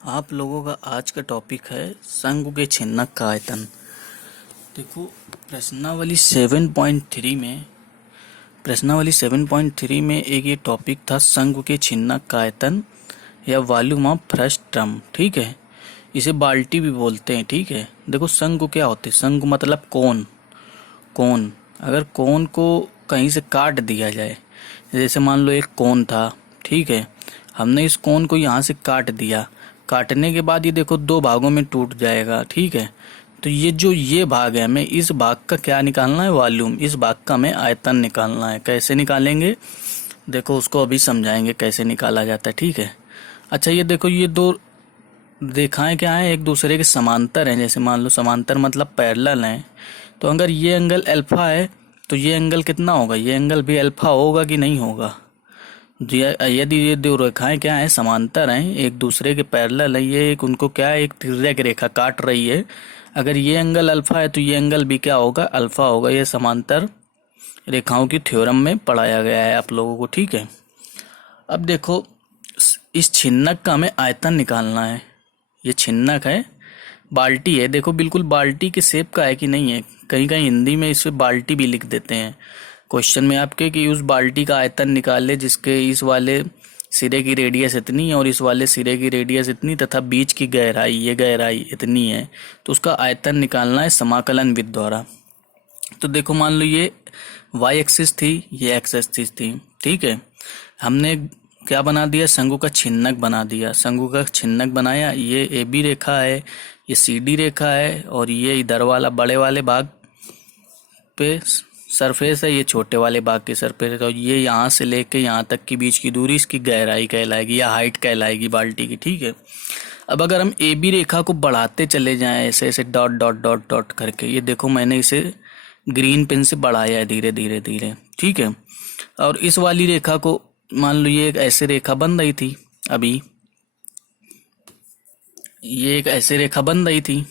आप लोगों का आज का टॉपिक है शंकु के छिन्नक का आयतन। देखो, प्रश्नावली 7.3 में प्रश्नावली 7.3 में एक ये टॉपिक था शंकु के छिन्नक का आयतन या वॉल्यूम ऑफ फ्रस्ट्रम। ठीक है, इसे बाल्टी भी बोलते हैं। ठीक है, देखो शंकु क्या होते हैं। शंकु मतलब कोन। कोन, अगर कोन को कहीं से काट दिया जाए, जैसे मान लो एक कोन था, ठीक है, हमने इस कोन को यहाँ से काट दिया। काटने के बाद ये देखो दो भागों में टूट जाएगा। ठीक है, तो ये भाग है, हमें इस भाग का क्या निकालना है, वॉल्यूम। इस भाग का हमें आयतन निकालना है। कैसे निकालेंगे, देखो उसको अभी समझाएंगे कैसे निकाला जाता है। ठीक है, अच्छा ये देखो, ये दो रेखाएं क्या है, एक दूसरे के समांतर हैं। जैसे मान लो समांतर मतलब पैरेलल हैं, तो अगर ये एंगल अल्फा है तो ये एंगल कितना होगा, ये एंगल भी अल्फा होगा कि नहीं होगा। यदि ये दो रेखाएं क्या है, समांतर हैं, एक दूसरे के पैरेलल है, ये एक उनको क्या है, एक तिर्यक रेखा काट रही है। अगर ये एंगल अल्फा है तो ये एंगल भी क्या होगा, अल्फा होगा। ये समांतर रेखाओं की थ्योरम में पढ़ाया गया है आप लोगों को। ठीक है, अब देखो इस छिन्नक का हमें आयतन निकालना है। ये छिन्नक है, बाल्टी है, देखो बिल्कुल बाल्टी के शेप का है कि नहीं है। कहीं कहीं हिंदी में इसे बाल्टी भी लिख देते हैं क्वेश्चन में आपके, कि उस बाल्टी का आयतन निकाले जिसके इस वाले सिरे की रेडियस इतनी है और इस वाले सिरे की रेडियस इतनी तथा बीच की गहराई, ये गहराई इतनी है, तो उसका आयतन निकालना है समाकलन विधि द्वारा। तो देखो मान लो ये वाई एक्सिस थी, ये एक्स एक्सिस थी। ठीक है, हमने क्या बना दिया, शंकु का छिन्नक बना दिया। शंकु का छिन्नक बनाया, ये ए बी रेखा है, ये सी डी रेखा है, और ये इधर वाला बड़े वाले भाग पे सरफेस है, ये छोटे वाले भाग के सरफेस है। तो ये यहाँ से लेके यहाँ तक की बीच की दूरी इसकी गहराई कहलाएगी या हाइट कहलाएगी बाल्टी की। ठीक है, अब अगर हम ए बी रेखा को बढ़ाते चले जाएं ऐसे ऐसे डॉट डॉट डॉट डॉट करके, ये देखो मैंने इसे ग्रीन पेन से बढ़ाया है धीरे धीरे धीरे। ठीक है, और इस वाली रेखा को मान लो ये एक ऐसे रेखा बन रही थी, अभी ये एक ऐसे रेखा बन रही थी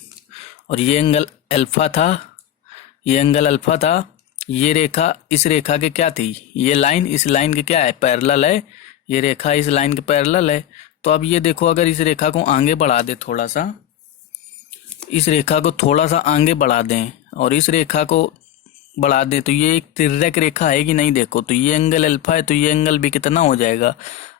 और ये एंगल अल्फा था, ये एंगल अल्फा था। ये रेखा इस रेखा के क्या थी, ये लाइन इस लाइन के क्या है, पैरेलल है। ये रेखा इस लाइन के पैरेलल है। तो अब ये देखो, अगर इस रेखा को आगे बढ़ा दे, थोड़ा सा इस रेखा को थोड़ा सा आगे बढ़ा दें और इस रेखा को बढ़ा दें, तो ये एक तिर्यक रेखा है कि नहीं। देखो तो ये एंगल अल्फा है, तो ये एंगल भी कितना हो जाएगा,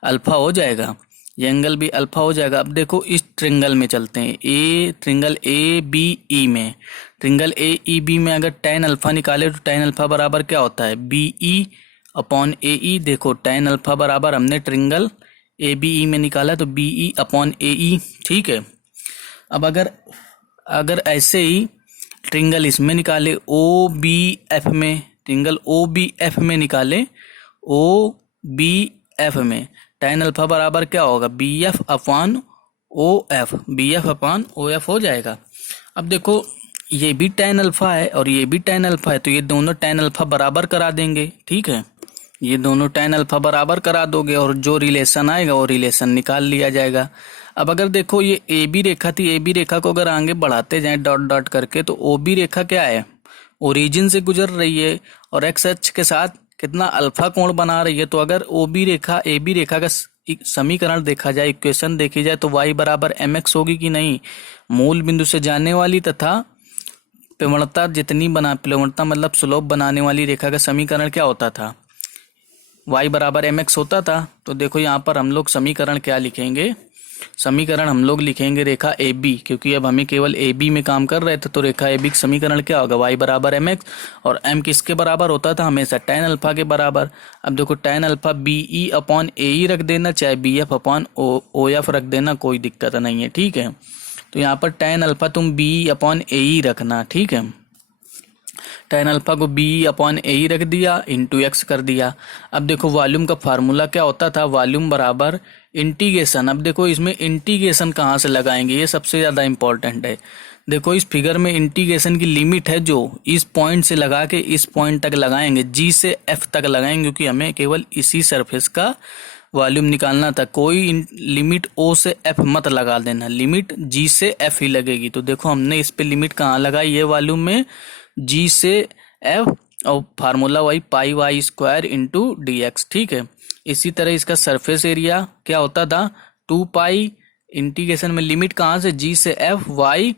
अल्फा हो जाएगा। ये एंगल भी अल्फा हो जाएगा। अब देखो इस ट्रिंगल में चलते हैं, ट्रिंगल ए बी ई में। ट्रिंगल ए ई बी में अगर tan अल्फा निकाले तो tan अल्फा बराबर क्या होता है, बी ई अपॉन ए ई। देखो tan अल्फा बराबर हमने ट्रिंगल ए बी ई में निकाला तो बी ई अपॉन ए ई। ठीक है, अब अगर ऐसे ही ट्रिंगल इसमें निकाले ओ बी एफ में, ट्रिंगल ओ बी एफ में निकाले, ओ बी एफ में tan अल्फा बराबर क्या होगा, B F upon O F, B F upon O F हो जाएगा। अब देखो ये भी tan अल्फा है और ये भी tan अल्फा है, तो ये दोनों tan अल्फा बराबर करा देंगे। ठीक है, ये दोनों tan अल्फा बराबर करा दोगे और जो रिलेशन आएगा वो रिलेशन निकाल लिया जाएगा। अब अगर देखो ये ए बी रेखा थी, ए बी रेखा को अगर आगे बढ़ाते जाएं डॉट डॉट करके, तो ओ बी रेखा क्या है, ओरिजिन से गुजर रही है और एक्स अक्ष के साथ कितना अल्फा कोण बना रही है। तो अगर O B Rekha A B रेखा का समीकरण देखा जाए, इक्वेशन देखी जाए, तो y बराबर एम एक्स होगी कि नहीं। मूल बिंदु से जाने वाली तथा प्रवणता जितनी प्रवणता मतलब स्लोप बनाने वाली रेखा का समीकरण क्या होता था, y बराबर एम एक्स होता था। तो देखो यहाँ पर हम लोग समीकरण क्या लिखेंगे, समीकरण हम लोग लिखेंगे रेखा ए बी, क्योंकि अब हमें केवल ए बी में काम कर रहे थे। तो रेखा ए बी का समीकरण क्या होगा, y बराबर एम एक्स, और m किसके बराबर होता था हमेशा, tan अल्फा के बराबर। अब देखो tan alpha B E upon A E रख देना, चाहे B F upon O F रख देना, कोई दिक्कत नहीं है। ठीक है, तो यहाँ पर tan अल्फा तुम बी ई अपॉन ए ई रखना। ठीक है, tan अल्फा को बी अपॉन ए रख दिया, इंटू एक्स कर दिया। अब देखो वॉल्यूम का फार्मूला क्या होता था, वॉल्यूम बराबर इंटीग्रेशन। अब देखो इसमें इंटीग्रेशन कहाँ से लगाएंगे, ये सबसे ज़्यादा इंपॉर्टेंट है। देखो इस फिगर में इंटीग्रेशन की लिमिट है, जो इस पॉइंट से लगा के इस पॉइंट तक लगाएंगे, जी से एफ तक लगाएंगे, क्योंकि हमें केवल इसी सरफेस का वॉल्यूम निकालना था। कोई लिमिट ओ से एफ मत लगा देना, लिमिट जी से एफ ही लगेगी। तो देखो हमने इस पे लिमिट कहाँ लगाई, ये वॉल्यूम में जी से एफ, और formula Y pi Y square into D X. ठीक है, इसी तरह इसका सरफेस एरिया क्या होता था, 2 पाई इंटीग्रेशन में लिमिट कहाँ से, जी से F Y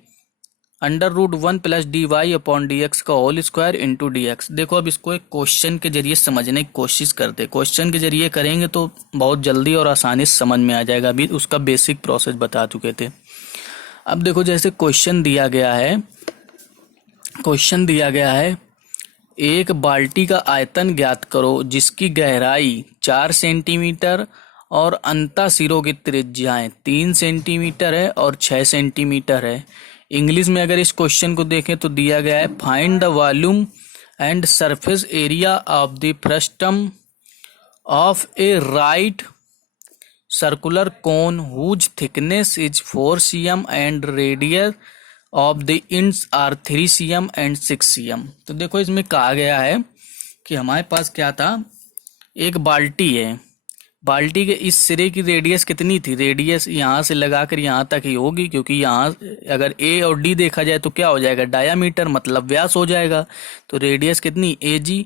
√1 plus D Y upon D x का whole square into D X. देखो अब इसको एक क्वेश्चन के जरिए समझने की कोशिश करते, क्वेश्चन के जरिए करेंगे तो बहुत जल्दी और आसानी से समझ में आ जाएगा। अभी उसका बेसिक प्रोसेस बता चुके थे। अब देखो जैसे क्वेश्चन दिया गया है, एक बाल्टी का आयतन ज्ञात करो जिसकी गहराई 4 सेंटीमीटर और अंतः सिरों की त्रिज्याएं 3 सेंटीमीटर है और 6 सेंटीमीटर है। इंग्लिश में अगर इस क्वेश्चन को देखें तो दिया गया है find the volume and surface area of the frustum of a right circular cone whose thickness is 4 cm and radius of the ends are 3 cm and 6 cm। तो देखो इसमें कहा गया है कि हमारे पास क्या था, एक बाल्टी है, बाल्टी के इस सिरे की रेडियस कितनी थी, रेडियस यहाँ से लगाकर यहाँ तक ही होगी, क्योंकि यहाँ अगर ए और डी देखा जाए तो क्या हो जाएगा, डायामीटर मतलब व्यास हो जाएगा। तो रेडियस कितनी ए जी,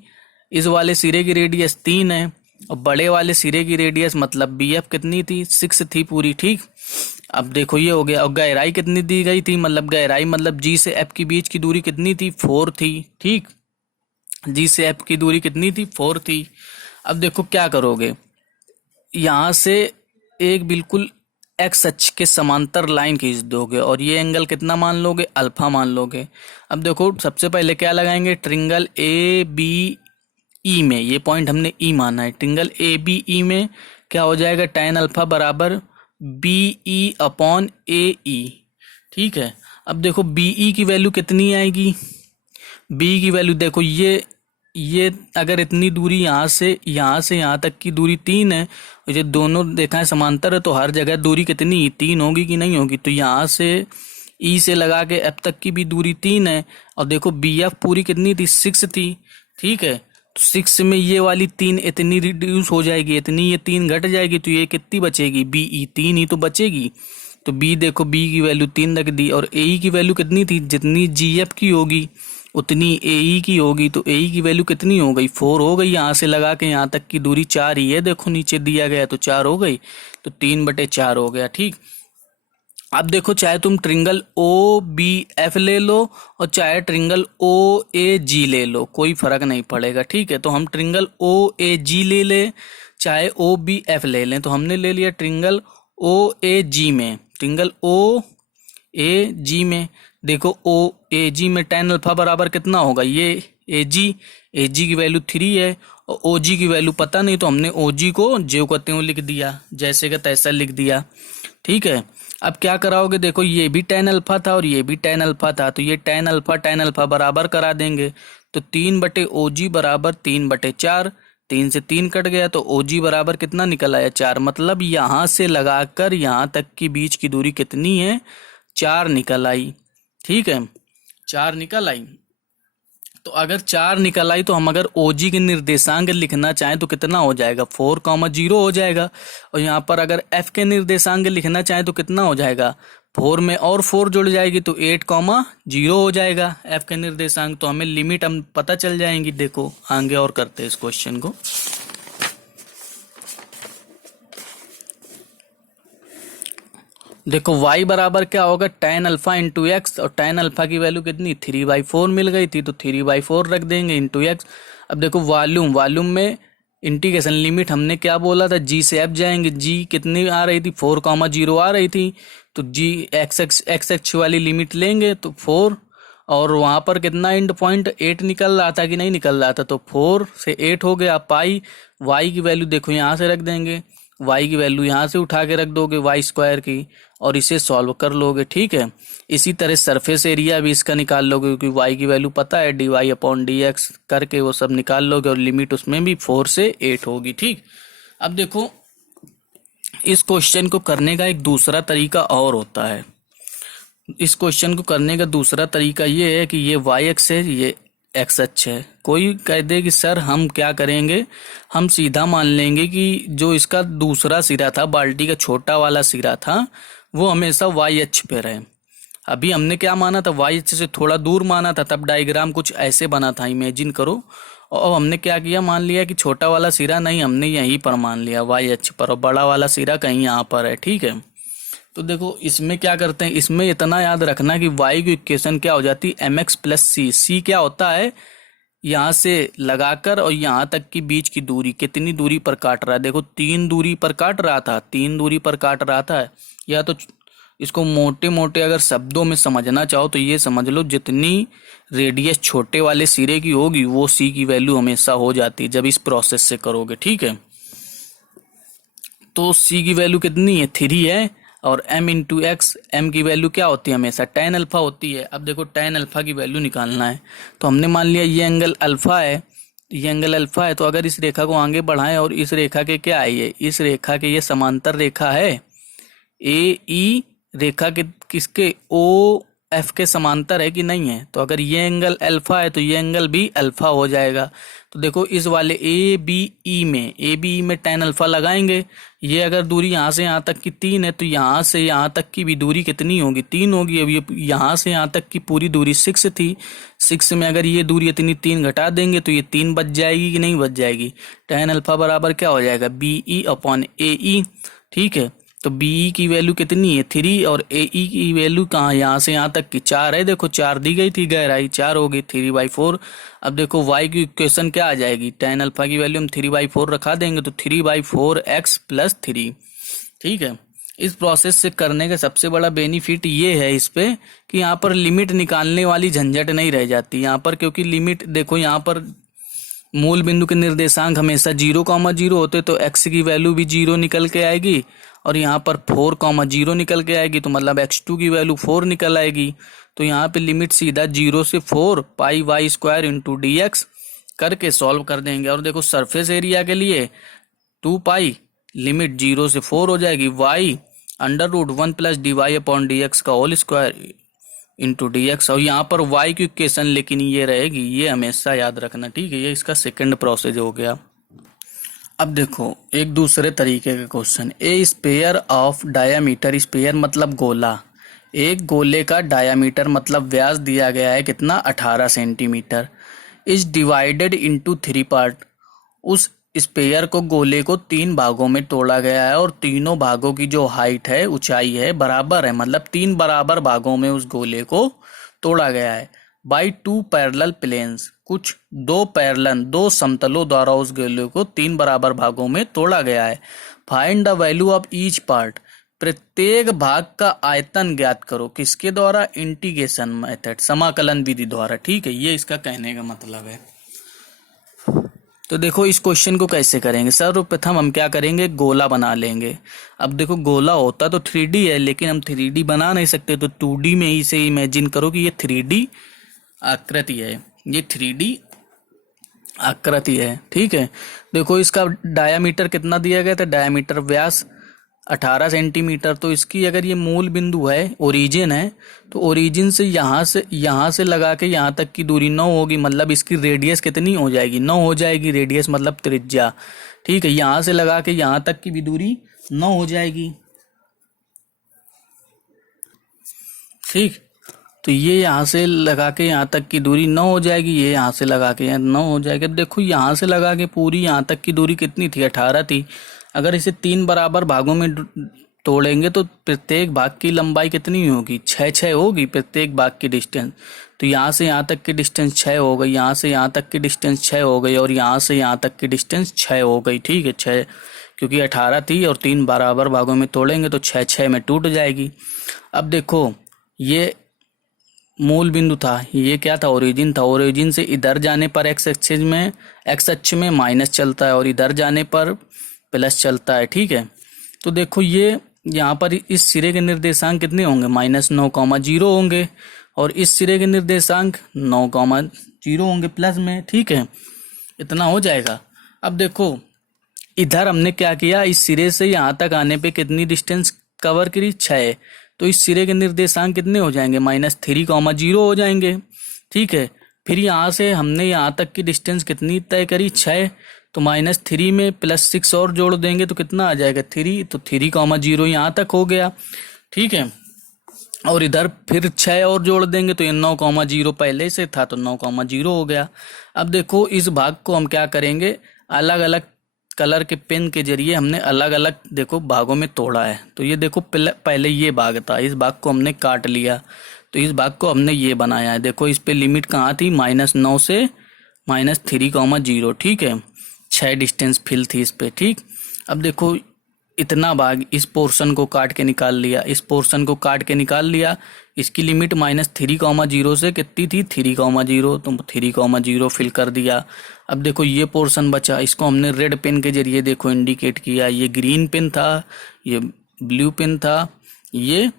इस वाले सिरे की रेडियस 3 है और बड़े वाले सिरे की रेडियस मतलब बी एफ कितनी थी, 6 थी पूरी। ठीक, अब देखो ये हो गया। और गहराई कितनी दी गई थी, मतलब गहराई मतलब जी से एफ के बीच की दूरी कितनी थी, 4 थी। ठीक, जी से एफ की दूरी कितनी थी, 4 थी। अब देखो क्या करोगे, यहाँ से एक बिल्कुल एक्स अक्ष के समांतर लाइन खींच दोगे और ये एंगल कितना मान लोगे, अल्फा मान लोगे। अब देखो सबसे पहले क्या लगाएंगे, ट्रिंगल ए बी ई में, ये पॉइंट हमने ई माना है, ट्रिंगल ए बी ई में क्या हो जाएगा, tan अल्फा बराबर बी ई अपॉन ए ई। ठीक है, अब देखो बी ई की वैल्यू कितनी आएगी, बी की वैल्यू देखो ये अगर इतनी दूरी यहाँ से यहाँ तक की दूरी 3 है, ये दोनों देखा है समांतर है, तो हर जगह दूरी कितनी 3 होगी कि नहीं होगी। तो यहाँ से ई से लगा के एफ तक की भी दूरी 3 है और देखो बी एफ पूरी कितनी थी, 6 थी। ठीक है, तो 6 में ये वाली 3 इतनी रिड्यूस हो जाएगी, इतनी ये 3 घट जाएगी, तो ये कितनी बचेगी, बी ई 3 ही तो बचेगी। तो बी देखो, बी की वैल्यू 3 रख दी और ए ई की वैल्यू कितनी थी, जितनी जी एफ की होगी उतनी ए ई की होगी। तो ए ई की वैल्यू कितनी हो गई, 4 हो गई। यहाँ से लगा के यहाँ तक की दूरी 4 ही है, देखो नीचे दिया गया तो 4 हो गई, तो 3/4 हो गया। ठीक, अब देखो चाहे तुम ट्रिंगल ओ बी एफ ले लो और चाहे ट्रिंगल ओ ए जी ले लो, कोई फर्क नहीं पड़ेगा। ठीक है, तो हम ट्रिंगल ओ ए जी ले ले चाहे ओ बी एफ ले लें, तो हमने ले लिया ट्रिंगल ओ ए जी में, ट्रिंगल ओ ए जी में देखो ओ ए जी में tan अल्फा बराबर कितना होगा, ये ए जी की वैल्यू 3 है और ओ जी की वैल्यू पता नहीं, तो हमने ओ जी को जो कहते हैं लिख दिया, जैसे का तैसा लिख दिया। ठीक है, अब क्या कराओगे, देखो ये भी tan अल्फा था और ये भी tan अल्फा था, तो ये tan अल्फा बराबर करा देंगे। तो 3/OG बराबर 3/4, 3 से 3 कट गया तो OG बराबर कितना निकल आया, 4। मतलब यहाँ से लगाकर यहाँ तक की बीच की दूरी कितनी है, 4 निकल आई। ठीक है, 4 निकल आई। तो अगर 4 निकल आई तो हम अगर OG के निर्देशांक लिखना चाहें तो कितना हो जाएगा, 4,0 हो जाएगा। और यहाँ पर अगर F के निर्देशांक लिखना चाहें तो कितना हो जाएगा, 4 में और 4 जुड़ जाएगी तो 8,0 हो जाएगा F के निर्देशांक। तो हमें लिमिट हम पता चल जाएंगी। देखो आगे और करते हैं इस क्वेश्चन को। देखो y बराबर क्या होगा, tan अल्फा इंटू एक्स, और tan अल्फा की वैल्यू कितनी 3/4 मिल गई थी, तो 3/4 रख देंगे इंटू एक्स। अब देखो वॉल्यूम में इंटीग्रेशन लिमिट हमने क्या बोला था, जी से एफ जाएंगे, जी कितनी आ रही थी 4,0 आ रही थी, तो जी एक्स वाली लिमिट लेंगे तो 4, और वहां पर कितना एंड पॉइंट 8 निकल रहा था कि नहीं निकल रहा था, तो 4 से 8 हो गया पाई। वाई की वैल्यू देखो यहाँ से रख देंगे, y की वैल्यू यहाँ से उठा के रख दोगे y स्क्वायर की, और इसे सॉल्व कर लोगे। ठीक है, इसी तरह सरफेस एरिया भी इसका निकाल लोगे, क्योंकि y की वैल्यू पता है, dy अपॉन dx करके वो सब निकाल लोगे, और लिमिट उसमें भी 4 से 8 होगी। ठीक, अब देखो इस क्वेश्चन को करने का एक दूसरा तरीका और होता है। इस क्वेश्चन को करने का दूसरा तरीका ये है कि ये y एक्स है, ये एक्स अक्ष है। कोई कह दे कि सर हम क्या करेंगे, हम सीधा मान लेंगे कि जो इसका दूसरा सिरा था, बाल्टी का छोटा वाला सिरा था, वो हमेशा वाई अक्ष पे रहे। अभी हमने क्या माना था, वाई अक्ष से थोड़ा दूर माना था, तब डायग्राम कुछ ऐसे बना था, इमेजिन करो। और हमने क्या किया, मान लिया कि छोटा वाला सिरा नहीं, हमने यहीं पर मान लिया वाई अक्ष पर, और बड़ा वाला सिरा कहीं यहाँ पर है। ठीक है, तो देखो इसमें क्या करते हैं, इसमें इतना याद रखना कि y की इक्वेशन क्या हो जाती है, mx प्लस सी क्या होता है, यहाँ से लगाकर और यहाँ तक की बीच की दूरी, कितनी दूरी पर काट रहा है, देखो 3 दूरी पर काट रहा था, 3 दूरी पर काट रहा था। या तो इसको मोटे मोटे अगर शब्दों में समझना चाहो तो ये समझ लो, जितनी रेडियस छोटे वाले सिरे की होगी वो सी की वैल्यू हमेशा हो जाती है जब इस प्रोसेस से करोगे, ठीक है। तो सी की वैल्यू कितनी है, 3 है, और m इंटू एक्स, एम की वैल्यू क्या होती है, हमेशा tan अल्फा होती है। अब देखो tan अल्फा की वैल्यू निकालना है, तो हमने मान लिया ये एंगल अल्फा है, ये एंगल अल्फा है, तो अगर इस रेखा को आगे बढ़ाएं और इस रेखा के क्या है, ये इस रेखा के ये समांतर रेखा है, ए ई रेखा के किसके, ओ एफ के समांतर है कि नहीं है। तो अगर ये एंगल अल्फा है तो ये एंगल भी अल्फा हो जाएगा। तो देखो इस वाले ए बी ई में tan अल्फा लगाएंगे। ये अगर दूरी यहाँ से यहाँ तक की 3 है तो यहाँ से यहाँ तक की भी दूरी कितनी होगी, 3 होगी। अब ये यहाँ से यहाँ तक की पूरी दूरी 6 थी, 6 में अगर ये दूरी इतनी 3 घटा देंगे तो ये 3 बच जाएगी कि नहीं बच जाएगी। tan अल्फा बराबर क्या हो जाएगा, बी ई अपॉन ए ई, ठीक है। तो बी की वैल्यू कितनी है 3, और ए की वैल्यू कहाँ, यहाँ से यहाँ तक की 4 है, देखो 4 दी गई थी, गहराई 4 हो गई, 3/4। अब देखो y की इक्वेशन क्या आ जाएगी, tan अल्फा की वैल्यू हम 3/4 रखा देंगे तो 3/4 x प्लस 3, ठीक है। इस प्रोसेस से करने का सबसे बड़ा बेनिफिट ये है इस पे कि यहाँ पर लिमिट निकालने वाली झंझट नहीं रह जाती यहाँ पर, क्योंकि लिमिट देखो यहाँ पर मूल बिंदु के निर्देशांक हमेशा 0,0 होते, तो x की वैल्यू भी 0 निकल के आएगी, और यहाँ पर 4,0 निकल के आएगी, तो मतलब x2 की वैल्यू 4 निकल आएगी। तो यहाँ पे लिमिट सीधा 0 से 4 pi Y square into D X करके सॉल्व कर देंगे। और देखो सरफेस एरिया के लिए 2 पाई लिमिट 0 से 4 हो जाएगी, y √1 plus D Y upon D x का whole square into D x. और यहाँ पर y की इक्वेशन लेकिन ये रहेगी, ये हमेशा याद रखना, ठीक है। ये इसका सेकंड प्रोसेस हो गया। अब देखो एक दूसरे तरीके का question, a sphere of diameter, sphere मतलब गोला, एक गोले का डायामीटर मतलब व्यास दिया गया है कितना, 18 centimetre, is divided into 3 part. उस स्पेयर को, गोले को 3 भागों में तोड़ा गया है और तीनों भागों की जो हाइट है, ऊंचाई है, बराबर है, मतलब 3 बराबर भागों में उस गोले को तोड़ा गया है। बाई 2 पैरेलल प्लेन्स, कुछ 2 समतलों द्वारा उस गोले को 3 बराबर भागों में तोड़ा गया है। Find the value of each part, प्रत्येक भाग का आयतन ज्ञात करो, किसके द्वारा, इंटीग्रेशन मेथड, समाकलन विधि द्वारा, ठीक है। ये इसका कहने का मतलब है। तो देखो इस क्वेश्चन को कैसे करेंगे, सर्वप्रथम हम क्या करेंगे, गोला बना लेंगे। अब देखो गोला होता तो 3D है, लेकिन हम 3D बना नहीं सकते, तो 2D में ही से इमेजिन करो कि ये 3D आकृति है, ये 3D आकृति है, ठीक है। देखो इसका डायामीटर कितना दिया गया था, डायामीटर व्यास 18 सेंटीमीटर। तो इसकी अगर ये मूल बिंदु है, ओरिजिन है, तो ओरिजिन से यहाँ से लगा के यहाँ तक की दूरी 9 होगी, मतलब इसकी रेडियस कितनी हो जाएगी, 9 हो जाएगी, रेडियस मतलब त्रिज्या, ठीक है। यहाँ से लगा के यहाँ तक की भी दूरी 9 हो जाएगी, ठीक। तो ये यहाँ से लगा के यहाँ तक की दूरी 9 हो जाएगी, ये यहाँ से लगा के यहाँ 9 हो जाएगी। देखो यहाँ से लगा के पूरी यहाँ तक की दूरी कितनी थी, 18 थी। अगर इसे 3 बराबर भागों में तोड़ेंगे तो प्रत्येक भाग की लंबाई कितनी होगी, 6 होगी प्रत्येक भाग की डिस्टेंस। तो यहाँ से यहाँ तक की डिस्टेंस 6 हो गई, यहाँ से यहाँ तक की डिस्टेंस 6 हो गई, और यहाँ से यहाँ तक की डिस्टेंस 6 हो गई, ठीक है। 6 क्योंकि 18 थी और 3 बराबर भागों में तोड़ेंगे तो 6 में टूट जाएगी। अब देखो ये मूल बिंदु था, ये क्या था, ओरिजिन था। ओरिजिन से इधर जाने पर एक्स अक्ष में माइनस चलता है और इधर जाने पर प्लस चलता है, ठीक है। तो देखो ये यहाँ पर इस सिरे के निर्देशांक कितने होंगे, -9,0 होंगे, और इस सिरे के निर्देशांक 9,0 होंगे प्लस में, ठीक है। इतना हो जाएगा। अब देखो इधर हमने क्या किया, इस सिरे से यहाँ तक आने पे कितनी डिस्टेंस कवर करी, 6। तो इस सिरे के निर्देशांक कितने हो जाएंगे, -3,0 हो जाएंगे, ठीक है। फिर यहाँ से हमने यहाँ तक की डिस्टेंस कितनी तय करी, 6। तो -3 में +6 और जोड़ देंगे तो कितना आ जाएगा, 3। तो 3,0 यहाँ तक हो गया, ठीक है। और इधर फिर 6 और जोड़ देंगे तो ये 9,0 पहले से था तो 9,0 हो गया। अब देखो इस भाग को हम क्या करेंगे, अलग अलग कलर के पेन के जरिए हमने अलग अलग देखो भागों में तोड़ा है। तो ये देखो पहले ये भाग था, इस भाग को हमने काट लिया, तो इस भाग को हमने ये बनाया है। देखो इस पे लिमिट कहाँ थी, -9 से -3,0, ठीक है, 6 डिस्टेंस फिल थी इस पे, ठीक। अब देखो इतना भाग इस पोर्शन को काट के निकाल लिया, इस पोर्शन को काट के निकाल लिया, इसकी लिमिट -3,0 से कितनी थी, 3,0, तो 3,0 फिल कर दिया। अब देखो ये पोर्शन बचा, इसको हमने रेड पेन के जरिए देखो इंडिकेट किया, ये ग्रीन पेन था, ये ब्लू पेन था, ये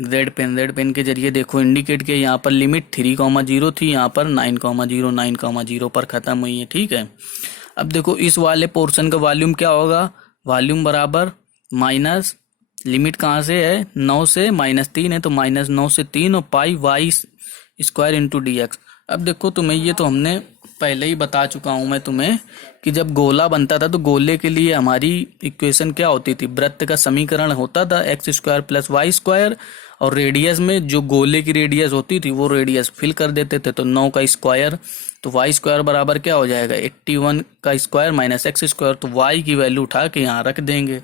रेड पेन के जरिए देखो इंडिकेट किया। यहाँ पर लिमिट 3,0 थी, यहाँ पर 9,0 9,0 पर खत्म हुई है, ठीक है। अब देखो इस वाले पोर्शन का वॉल्यूम क्या होगा, वॉल्यूम बराबर माइनस लिमिट कहाँ से है, 9 से -3 है, तो -9 से 3 और पाई वाई स्क्वायर इंटू dx। अब देखो तुम्हें ये तो हमने पहले ही बता चुका हूं मैं तुम्हें कि जब गोला बनता था तो गोले के लिए हमारी इक्वेशन क्या होती थी, वृत्त का समीकरण होता था x² + y², और रेडियस में जो गोले की रेडियस होती थी वो रेडियस फिल कर देते थे, तो 9 का स्क्वायर, तो y² बराबर क्या हो जाएगा, 81 का स्क्वायर - x², तो y की वैल्यू उठा के यहाँ रख देंगे,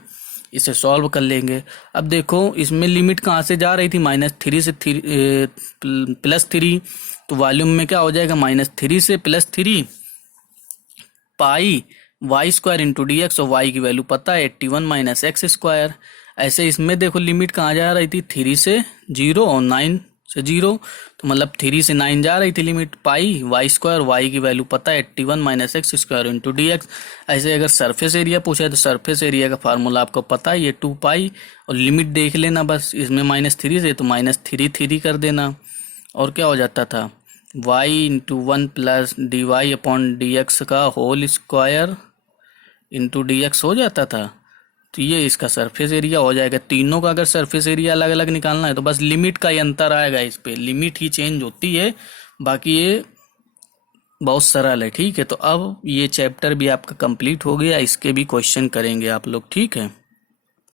इसे सॉल्व कर लेंगे। अब देखो इसमें लिमिट कहाँ से जा रही थी, -3 से +3, तो वॉल्यूम में क्या हो जाएगा, -3 से +3 पाई y² इंटू dx, और y की वैल्यू पता है 81 - x²। ऐसे इसमें देखो लिमिट कहाँ जा रही थी, 3 से 0 और 9 से 0, तो मतलब 3 से 9 जा रही थी लिमिट, पाई y² y की वैल्यू पता है 81 - x² इंटू dx। ऐसे अगर सरफेस एरिया पूछा है तो सरफेस एरिया का फार्मूला आपको पता है, ये 2 पाई, और लिमिट देख लेना बस, इसमें -3 से तो -3 कर देना, और क्या हो जाता था, y इंटू 1 + dy/dx का होल स्क्वायर इंटू dx हो जाता था। तो ये इसका सरफेस एरिया हो जाएगा। तीनों का अगर सरफेस एरिया अलग अलग निकालना है तो बस लिमिट का ही अंतर आएगा, इस पे लिमिट ही चेंज होती है, बाकी ये बहुत सरल है, ठीक है। तो अब ये चैप्टर भी आपका कंप्लीट हो गया, इसके भी क्वेश्चन करेंगे आप लोग, ठीक है।